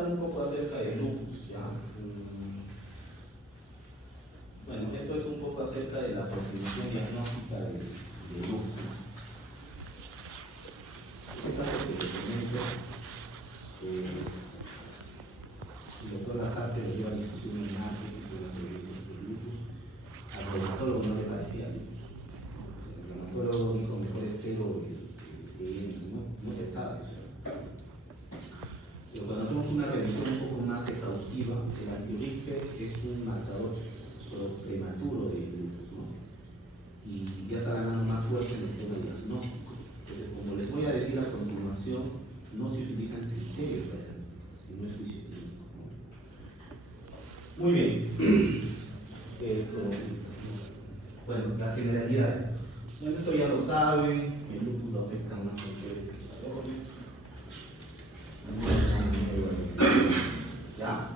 hablar un poco acerca del lupus, ¿ya? Bueno, esto es un poco acerca de la aproximación diagnóstica del lupus. Este caso que les comento, el doctor Lasarte lo lleva a discusión en martes y con la celebración del lupus. Al reumatólogo no le parecía lupus. El reumatólogo dijo mejor espero que no pensaba eso. Pero cuando hacemos una revisión un poco más exhaustiva, el antiolítico es un marcador prematuro de lupus, ¿no? Y ya está ganando más fuerza en el tema diagnóstico. Entonces, como les voy a decir a continuación, no se utilizan criterios para diagnóstico, sino es juicio clínico, ¿no? Muy bien. Bueno, las generalidades. Bueno, esto ya lo saben, el lupus lo afecta a una cualquier ¿ya?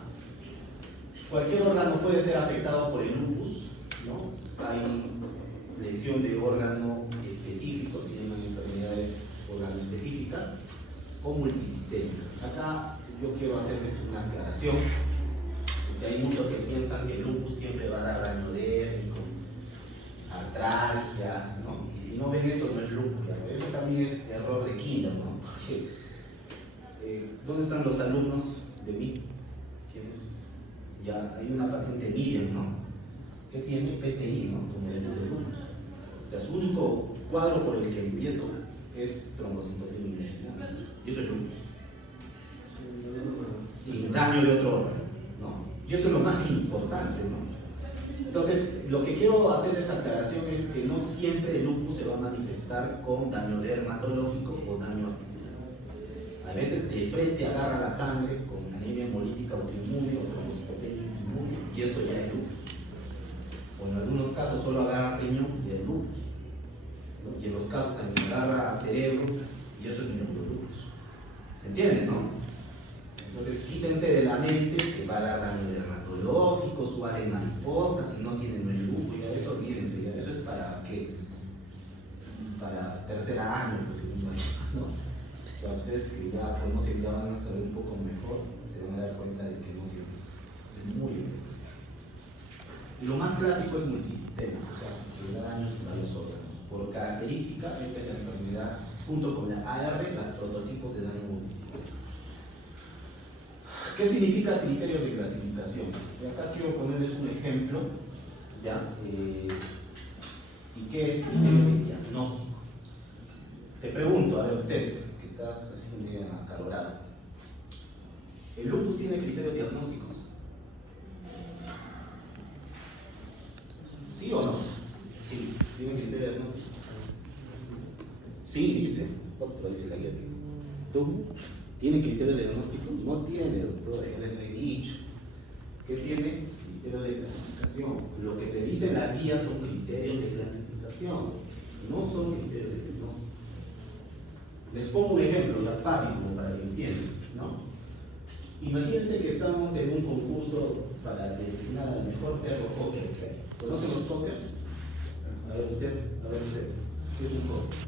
Cualquier órgano puede ser afectado por el lupus, ¿no? Hay lesión de órgano específico, se llaman enfermedades organoespecíficas o multisistémicas. Acá yo quiero hacerles una aclaración, porque hay muchos que piensan que el lupus siempre va a dar daño dérmico, artralgias, ¿no? Y si no ven eso, no es lupus, ¿ya? Eso también es error de kinder, ¿no? Porque, ¿dónde están los alumnos de mí? ¿Quiénes? Ya hay una paciente Miriam, ¿no? Que tiene PTI, ¿no? Como el de lupus. O sea, su único cuadro por el que empiezo es trombocitopenia. Y eso es lupus. Sin daño de otro órgano, ¿no? Y eso es lo más importante, ¿no? Entonces, lo que quiero hacer esa aclaración es que no siempre el lupus se va a manifestar con daño dermatológico o daño articular. A veces de frente agarra la sangre con anemia hemolítica autoinmune o trombocitopenia inmune y eso ya es lupus. O en algunos casos solo agarra riñón y es lupus, ¿no? Y en los casos también agarra cerebro y eso es neurolupus. ¿Se entiende, no? Entonces quítense de la mente que va a dar daño dermatológico, suave mariposa, si no tienen el lupus, ya eso olvídense, ya eso es para qué, para tercer año, pues segundo año, ¿no? Para ustedes que ya conocen, ya van a saber un poco mejor, se van a dar cuenta de que no siempre es muy importante. Y lo más clásico es multisistema, o sea, que da daños a los órganos. Por característica, esta es la enfermedad, junto con la AR, las prototipos de daño multisistema. ¿Qué significa criterios de clasificación? Y acá quiero ponerles un ejemplo, ¿ya? ¿Y qué es criterio de diagnóstico? Te pregunto, a ver usted, que estás así medio acalorado. ¿El lupus tiene criterios diagnósticos? ¿Sí o no? Sí, tiene criterios diagnósticos. Sí, dice, otro dice la guía. ¿Tú? ¿Tiene criterios de diagnóstico? No tiene, doctor, ya les he dicho. ¿Qué tiene? Criterios de clasificación. Lo que te dicen las guías son criterios de clasificación, no son criterios de diagnóstico. Les pongo un ejemplo, ya fácil como para que entiendan, ¿no? Imagínense que estamos en un concurso para designar al mejor perro cocker que hay. ¿Conocen los cocker? A ver usted, ¿qué es un cocker?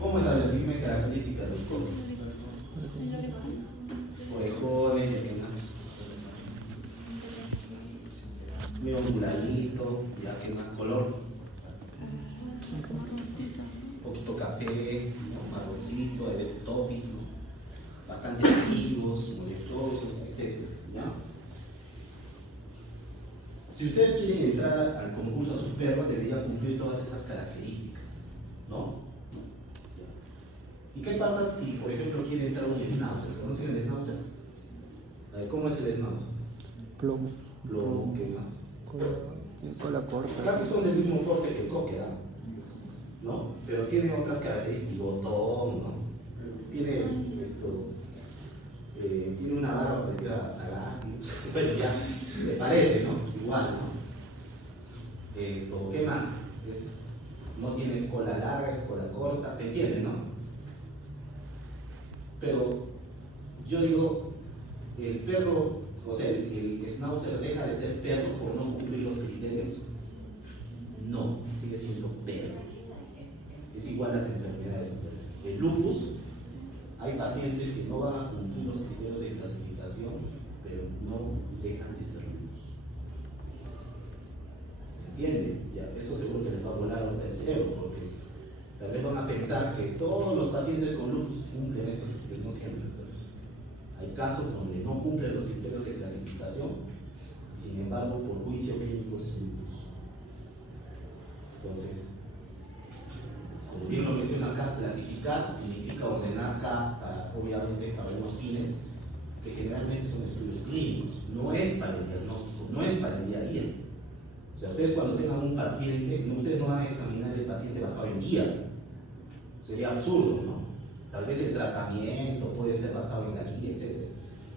¿Cómo es la primera característica de los cocker? Orejones, ¿qué más? Medio onduladito, ya que más color. Un poquito café, ¿no? Marroncito, a veces tofis, ¿no? Bastante activos, molestosos, etc. ¿Ya? Si ustedes quieren entrar al concurso a su perro, debería cumplir todas esas características, ¿no? ¿Y qué pasa si, por ejemplo, quiere entrar un schnauzer? ¿Conocen el schnauzer? A ver, ¿cómo es el schnauzer? Plomo. Plomo, ¿qué más? Cola corta. Casi son del mismo corte que el cocker, ¿no? Pero tiene otras características, botón, ¿no? Tiene estos, tiene una barba parecida a Sagasti, pues ya se parece, ¿no? Igual, ¿no? ¿Qué más? No tiene cola larga, es cola corta, se entiende, ¿no? Pero yo digo, el perro, o sea, el schnauzer deja de ser perro por no cumplir los criterios. No, sigue siendo perro. Es igual a las enfermedades. El lupus, hay pacientes que no van a cumplir los criterios de clasificación ¿Entiende? Ya, eso seguro que les va a volar ahorita el cerebro, porque tal vez van a pensar que todos los pacientes con lupus cumplen esos criterios, no siempre. Hay casos donde no cumplen los criterios de clasificación, sin embargo, por juicio clínico es lupus. Entonces, como bien lo menciona acá, clasificar significa ordenar acá, obviamente para unos fines que generalmente son estudios clínicos, no es para el diagnóstico, no es para el día a día. O sea, ustedes cuando tengan un paciente, ustedes no van a examinar el paciente basado en guías, sería absurdo, ¿no? Tal vez el tratamiento puede ser basado en la guía, etc.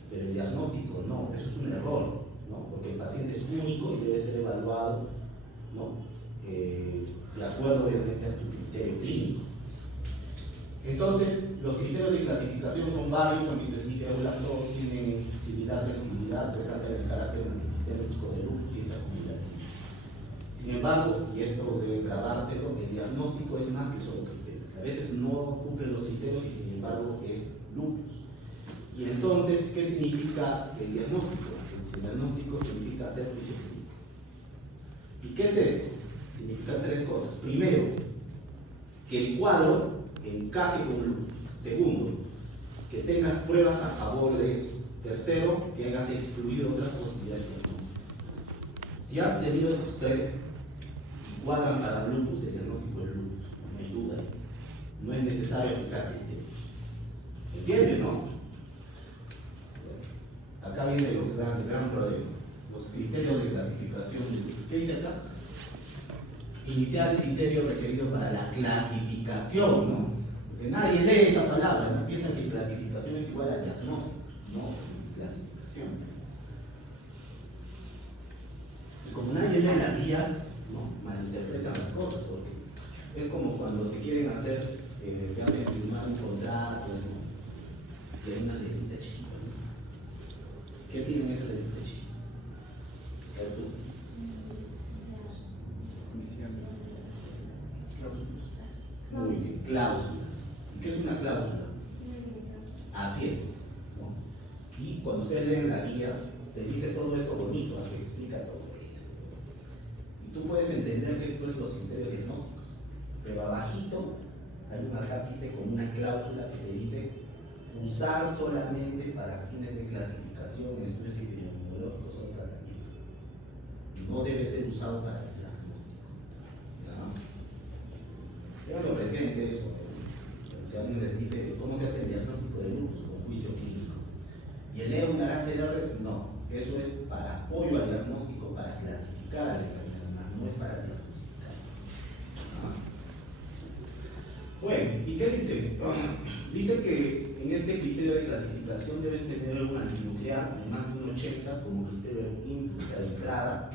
Pero el diagnóstico no, eso es un error, ¿no? Porque el paciente es único y debe ser evaluado, ¿no? De acuerdo obviamente a tu criterio clínico. Entonces, los criterios de clasificación son varios, han visto el video, todos tienen similar sensibilidad, resaltan el carácter antisistémico del lupus y esa acumulativa. Sin embargo, y esto debe grabárselo, el diagnóstico es más que solo criterios. A veces no cumplen los criterios y sin embargo es lupus. Y entonces, ¿qué significa el diagnóstico? El diagnóstico significa hacer juicio clínico. ¿Y qué es esto? Significa tres cosas. Primero, que el cuadro encaje con lupus. Segundo, que tengas pruebas a favor de eso. Tercero, que hayas excluido otras posibilidades diagnósticas. Si has tenido esos tres y cuadran para lupus, el diagnóstico es lupus, no hay duda. No es necesario aplicar criterios. ¿Entiendes, no? Acá viene el gran problema. Los criterios de clasificación. ¿Qué dice acá? Iniciar el criterio requerido para la clasificación, ¿no? Porque nadie lee esa palabra, ¿no? Piensan que clasificación es igual a diagnóstico. No, clasificación. Y como nadie lee las guías, ¿no? Malinterpretan las cosas, porque es como cuando te quieren hacer, te hacen firmar un contrato, ¿no? Que hay una letrita chiquita, ¿no? ¿Qué tienen esas letritas chiquitas? A ver tú. Muy bien, cláusulas. ¿Y qué es una cláusula? Así es, ¿no? Y cuando ustedes leen la guía, te dice todo esto bonito, te explica todo esto. Y tú puedes entender que esto es los criterios diagnósticos. Pero abajito hay una capite con una cláusula que te dice usar solamente para fines de clasificación en estudios epidemiológicos o tratamiento. No debe ser usado para el diagnóstico. Tengan presente eso. Si alguien les dice cómo se hace el diagnóstico de lupus con juicio clínico y el EUNAR-ACR, no, eso es para apoyo al diagnóstico, para clasificar a la enfermedad, no es para diagnosticar. Bueno, ¿y qué dice? Dice que en este criterio de clasificación debes tener un antinuclear de más de un 80 como criterio de input, o sea, de entrada,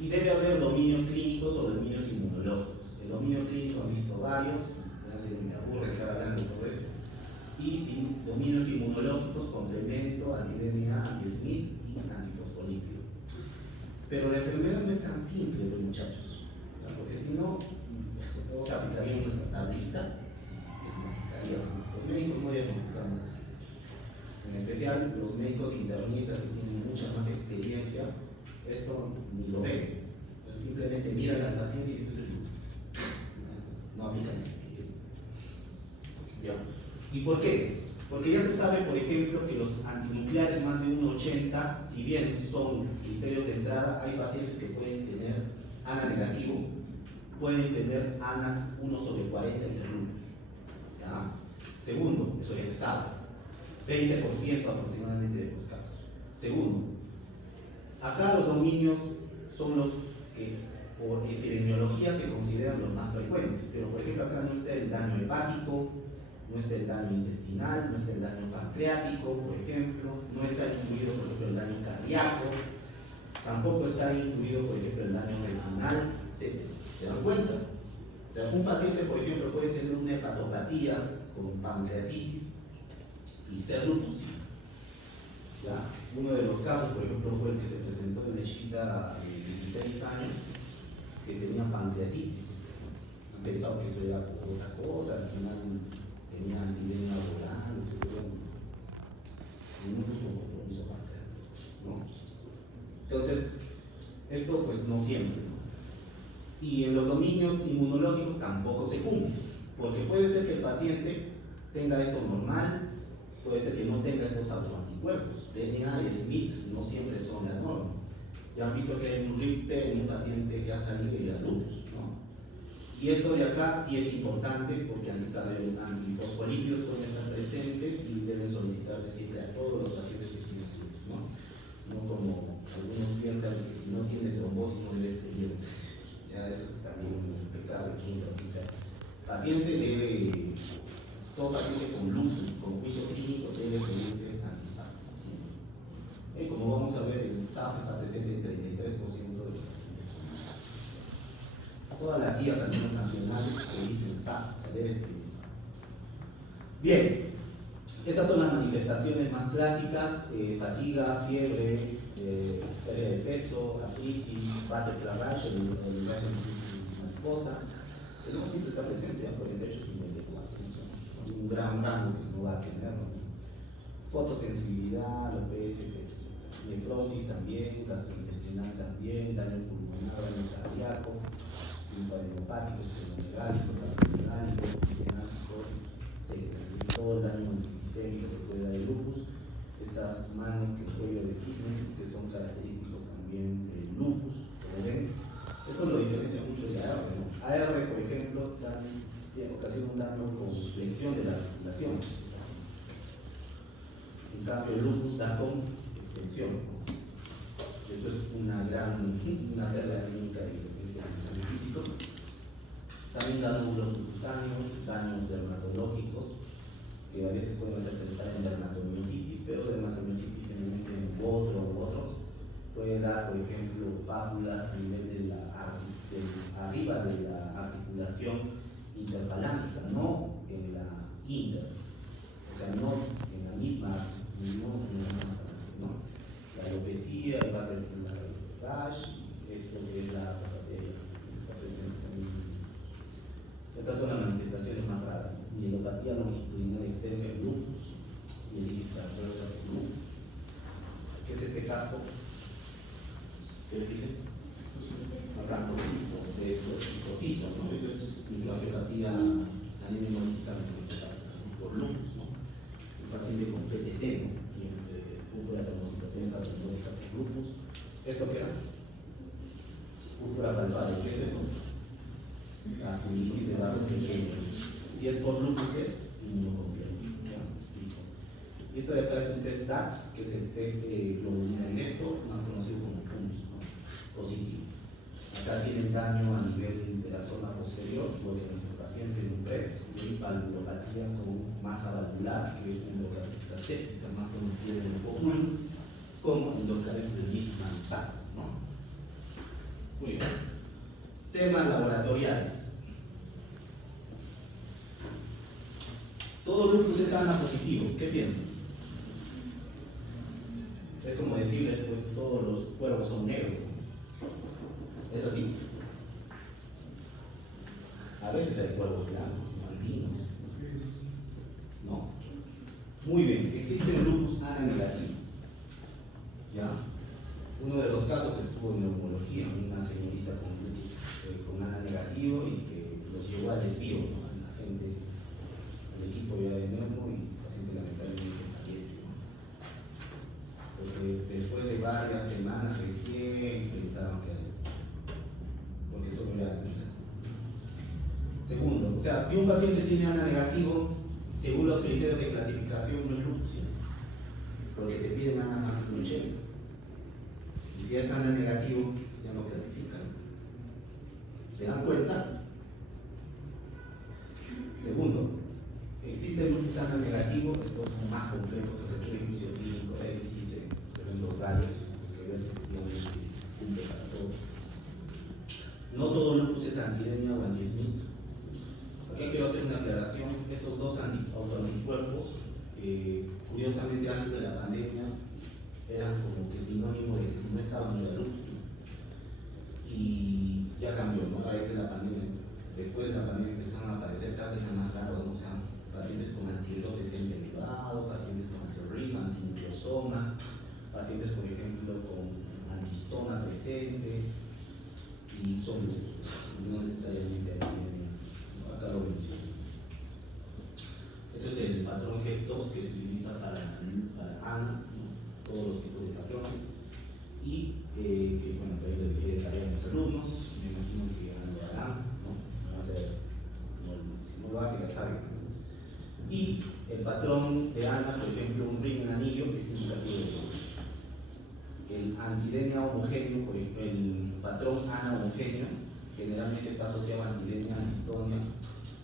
y debe haber dominios clínicos o dominios inmunológicos. El dominio clínico han visto varios, me aburre estar hablando de todo eso. Y dominios inmunológicos, complemento, anti-DNA, anti-SNP y antifosfolípido. Pero la enfermedad no es tan simple, pues, muchachos, porque si no, todos aplicaríamos nuestra tablita, los médicos no diagnosticamos así. En especial los médicos internistas que tienen mucha más experiencia, esto ni lo ven. Entonces, simplemente miran al paciente y dicen, no aplican. ¿Y por qué? Porque ya se sabe, por ejemplo, que los antinucleares más de 1,80, si bien son criterios de entrada, hay pacientes que pueden tener ANA negativo, pueden tener ANAs 1/40 y ser lupus. ¿Ya? Segundo, eso ya se sabe, 20% aproximadamente de los casos. Segundo, acá los dominios son los que por epidemiología se consideran los más frecuentes, pero por ejemplo acá no está el daño hepático, no está el daño intestinal, no está el daño pancreático, por ejemplo, no está incluido por ejemplo el daño cardíaco, tampoco está incluido por ejemplo el daño renal, etc. ¿Se dan cuenta? O sea, un paciente por ejemplo puede tener una hepatopatía con pancreatitis y ser lupus. ¿Ya? Uno de los casos, por ejemplo, fue el que se presentó en una chiquita de 16 años que tenía pancreatitis. Han pensado que eso era otra cosa, al final tenía antidenina oral, no sé qué, y no puso un compromiso pancreático, ¿no? Entonces, esto pues no siempre, ¿no? Y en los dominios inmunológicos tampoco se cumple, porque puede ser que el paciente tenga esto normal, puede ser que no tenga estos autoanticuerpos. DNA y Smith no siempre son la norma. Ya han visto que hay un RIPT en un paciente que ha salido y era lupus, ¿no? Y esto de acá sí es importante porque antifosfolípidos pueden estar presentes y deben solicitarse siempre a todos los pacientes que tienen lupus, ¿no? No como algunos piensan que si no tiene trombosis no debe pedir. Ya eso es también un pecado de quinto. O sea, todo paciente con lupus, con juicio clínico, debe pedirse anti-SAF. Sí. Como vamos a ver, el SAF está presente en 33% de los pacientes. Todas las guías a nivel nacional que dicen SAF, o sea, debes pedir SAF. Bien, estas son las manifestaciones más clásicas: fatiga, fiebre, pérdida de peso, artritis, butterfly rash, el rash mariposa. Pero no siempre está presente, por el hecho 54, un gran rango que no va a tener, ¿no? Fotosensibilidad, alopecia, etc. Nefrosis también, gastrointestinal también, daño pulmonar, daño cardíaco, linfadenopático, esplenomegálico, cardiomegálico, psicosis, etc. Todo el daño multisistémico que puede dar el lupus. Estas manos que el cuello de cisne, que son característicos también del lupus, como ven. Esto lo diferencia mucho de AR, ¿no? AR, por ejemplo, ocasiona un daño con flexión de la articulación. En cambio, el lupus da con extensión, ¿no? Eso es una regla clínica de diferencia del examen físico. También da nódulos subcutáneos, daños dermatológicos, que a veces pueden hacer pensar en dermatomiositis, pero dermatomiositis generalmente en otros. Puede dar, por ejemplo, pápulas a nivel de arriba de la articulación interfalángica, no en la inter, o sea, no en la misma, no. La alopecia, el butterfly rash, esto que es la papatea, está presente también. Estas son las manifestaciones más raras: mielopatía longitudinal extensa en lupus, mielitis transversa en lupus. ¿Qué es este casco? ¿Qué le dije? Acantocitos, de estos histocitos, ¿no? Eso es microangiopatía anemia por lupus, ¿no? El paciente con PTT, ¿no? Púrpura trombocitopenia patológica por lupus. ¿Esto qué era? Púrpura palpable. ¿Qué es eso? Vasculitis de vasos pequeños. Si es por lupus, ¿qué es? Inmunocompleto. ¿Ya? Listo. Y esto de acá es un test DAT, que es el test de globulina inepto, más conocido como PUMS, ¿no? Positivo. Acá tienen daño a nivel de la zona posterior, lo que nuestro paciente en un PRES, y valvulopatía con masa valvular, que es una endocarditis aséptica, más conocida en el común como endocarditis de Littmann-Sachs, ¿no? Muy bien. Temas laboratoriales. Todo lupus es ANA positivo. ¿Qué piensan? Es como decirles, pues todos los cuervos son negros, ¿no? ¿Es así? A veces hay cuervos blancos, albinos. No. Muy bien, existe un lupus ANA negativo. ¿Ya? Uno de los casos estuvo en neumología, una señorita con lupus con ANA negativo y que los llevó al desvío, ¿no? A la gente, al equipo ya de neumo, y el paciente lamentablemente fallece, ¿no? Porque después de varias semanas recién pensaron que porque eso no era negativo. Segundo, o sea, si un paciente tiene ANA negativo, según los criterios de clasificación, no es lupus, ¿sí? Porque te piden ANA más de 80. Y si es ANA negativo, ya no clasifican. ¿Se dan cuenta? Segundo, existe el lupus ANA negativo, estos son más complejos, que requieren juicio clínico, ahí sí se ven los gallos, porque a veces efectivamente cumple para todo. No todo lupus es antidemia o anti-Smith. Aquí quiero hacer una aclaración. Estos dos autoanticuerpos, curiosamente antes de la pandemia, eran como que sinónimo de que si no estaban en la lupus. Y ya cambió, ¿no? A raíz de la pandemia. Después de la pandemia empezaron a aparecer casos ya más raros, ¿no? O sea, pacientes con antibióticos elevado, pacientes con antiorrif, antinucleosoma, pacientes, por ejemplo, con antistoma presente, y son lupus. negativo de lupus. El anti-DNA homogéneo, por ejemplo, el patrón ANA homogéneo, generalmente está asociado a anti-DNA, distonia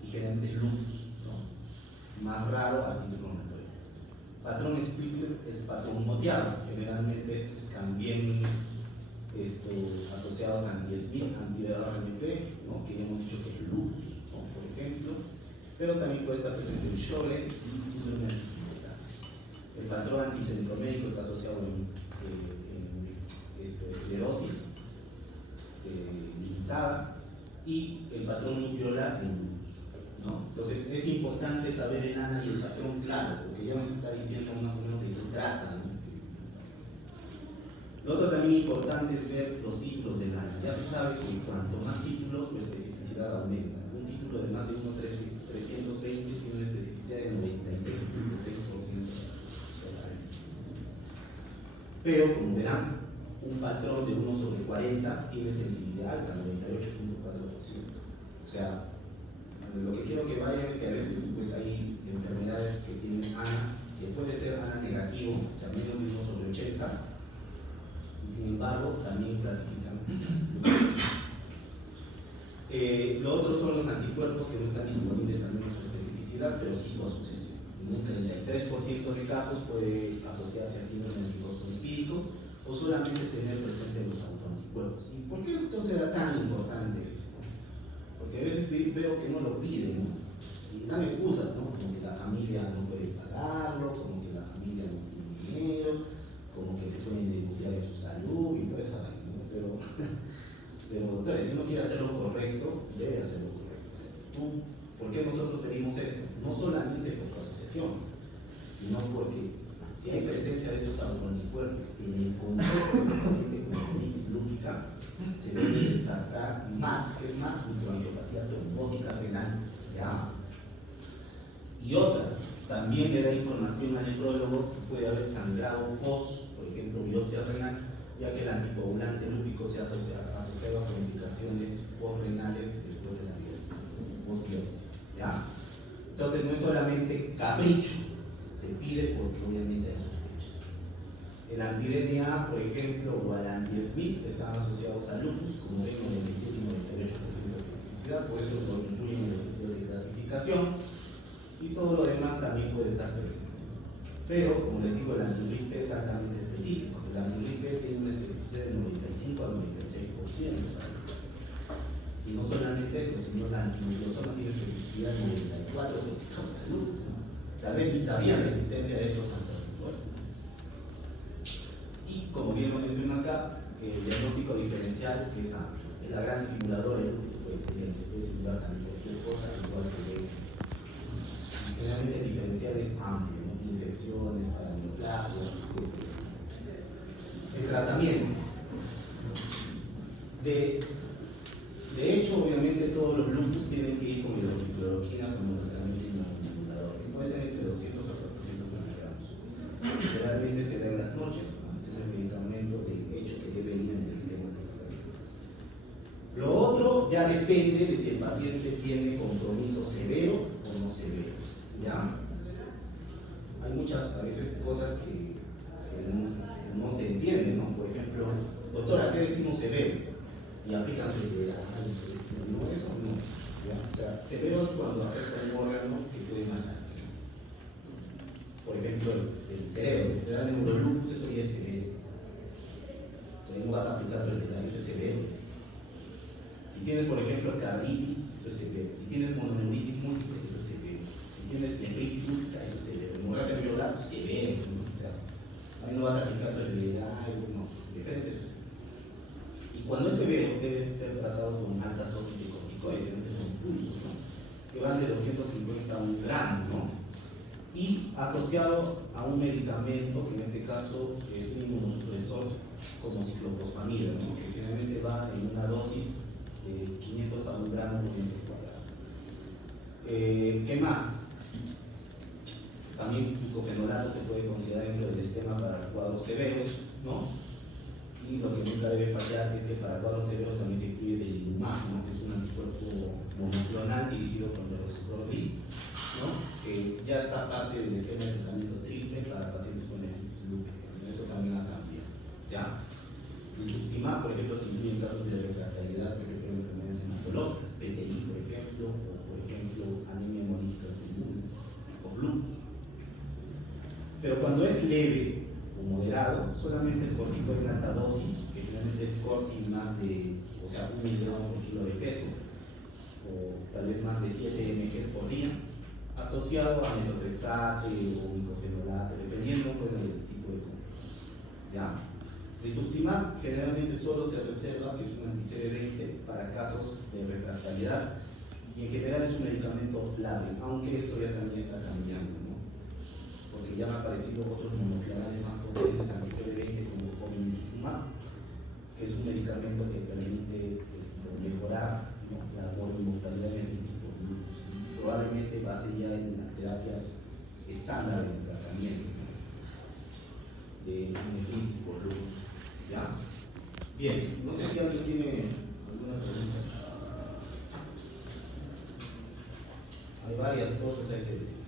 y generalmente es lupus, ¿no? Más raro artritis reumatoide. Patrón Spitler es patrón moteado, generalmente es también asociados a anti-SMIT, anti-BRMP, ¿no? Que ya hemos dicho que es lupus, ¿no? Por ejemplo, pero también puede estar presente en Sjögren y síndrome de antisintetasa. El patrón anticentromérico está asociado en esclerosis limitada y el patrón nucleolar en lupus, ¿no? Entonces es importante saber el ANA y el patrón claro, porque ya nos está diciendo más o menos de qué trata, ¿no? Lo otro también importante es ver los títulos del ANA. Ya se sabe que cuanto más títulos, su especificidad aumenta. Un título de más de 320 tiene una especificidad de 96.6%. Pero, como verán, un patrón de 1 sobre 40 tiene sensibilidad alta, 98.4%. O sea, lo que quiero que vayan es que a veces pues, hay enfermedades que tienen ANA, que puede ser ANA negativo, o sea, menos de 1 sobre 80, y sin embargo también clasifican. Lo otro son los anticuerpos que no están disponibles, al menos su especificidad, pero sí su asociación. En un 33% de casos puede asociarse a síndrome antifosfolipídico o solamente tener presente los autoanticuerpos. ¿Y por qué entonces era tan importante esto? Porque a veces veo que no lo piden, ¿no? Y dan excusas, ¿no? Como que la familia no puede pagarlo, como que la familia no tiene dinero, como que te pueden denunciar en su salud y toda esa vaina, ¿no? Pero doctores, si uno quiere hacer lo correcto, debe hacer lo correcto. ¿Por qué nosotros pedimos esto? No solamente por su asociación, sino porque si hay presencia de estos autoanticuerpos en el contexto del paciente con colitis lúpica, se debe descartar MAT, que es MAT, microangiopatía trombótica renal. ¿Ya? Y otra, también le da información al nefrólogo si puede haber sangrado post, por ejemplo, biopsia renal, ya que el anticoagulante lúpico se ha asociado a complicaciones postrenales después de la biopsia. ¿Ya? Entonces no es solamente capricho, se pide porque obviamente hay sospecha. El anti-DNA, por ejemplo, o al anti-SMIT están asociados a lupus, como ven, 97 y 98% de especificidad, por eso lo incluyen en los estudios de clasificación, y todo lo demás también puede estar presente. Pero, como les digo, el anti-RIP es altamente específico. El anti-RIP tiene una especificidad de 95 a 96%. Y no solamente eso, sino la antinucleosoma tiene especificidad de 94%. Tal vez ni sabían la existencia de estos anticuerpos. Y como bien lo menciono acá, el diagnóstico diferencial es amplio. Es la gran simuladora de lupus por excelencia, puede simular también cualquier cosa, igual que generalmente el diferencial es amplio, ¿no? Infecciones, paraneoplasias, etc. El tratamiento. De hecho, obviamente todos los lupus tienen que ir con hidroxicloroquina como tratamiento inmunomodulador, que puede ser entre 200 a 400 miligramos. Generalmente se da en las noches, es el medicamento de hecho que debe ir en el esquema de tratamiento. Lo otro ya depende de si el paciente tiene compromiso severo o no severo. ¿Ya? Hay muchas, a veces, cosas que no se entienden, ¿no? Por ejemplo, doctora, ¿qué decimos severo? Y aplican su idea. No, eso no. ¿Ya? O sea, severo es cuando afecta un órgano que puede matar. Por ejemplo, el cerebro, te dan neurolupus, eso ya es severo. O sea, no vas a aplicar tu idea, eso es severo. Si tienes, por ejemplo, carditis, eso es severo. Si tienes mononeuritis múltiple, eso es severo. Si tienes nefritis múltiple, eso es severo. Hemorragia alveolar, severo. ¿No? O sea, ahí no vas a aplicar tu idea, no, diferente eso. Y cuando es severo, debe ser tratado con altas dosis de corticoides, que son pulsos, ¿no? Que van de 250 a 1 gramo, ¿no? Y asociado a un medicamento, que en este caso es un inmunosupresor como ciclofosfamida, ¿no? Que generalmente va en una dosis de 500 a 1 gramo por metro cuadrado. ¿Qué más? También icofenolato se puede considerar dentro del esquema para cuadros severos, ¿no? Y lo que nunca debe fallar es que para cuadros severos también se incluye belimumab, ¿no? Que es un anticuerpo monoclonal dirigido contra los ciclorris, ¿no? Que ya está parte del esquema de tratamiento triple para pacientes con nefritis lúpica. ¿Ya? Rituximab, por ejemplo, se incluye en casos de refractariedad, por ejemplo, en enfermedades hematológicas, PTI, por ejemplo, o por ejemplo, anemia hemolítica o lupus. Pero cuando es leve o moderado, solamente es corticoide en alta dosis, que generalmente es corti más de, o sea, 1 miligramo por kilo de peso, o tal vez más de 7 mg por día, asociado a metotrexate o micofenolato, dependiendo del tipo de compuesto. ¿Ya? Rituximab generalmente solo se reserva, que es un anti-CD20, para casos de refractariedad, y en general es un medicamento leve, aunque esto ya también está cambiando, ¿no? Porque ya han aparecido otros monoclonales más potentes anti-CD20 como obinutuzumab, que es un medicamento que permite mejorar, ¿no?, la mortalidad en el por lupus. Probablemente va a ser ya en la terapia estándar de tratamiento, ¿no?, de nefritis por lupus. ¿Ya? Bien, no sé si alguien tiene alguna pregunta. Hay varias cosas hay que decir.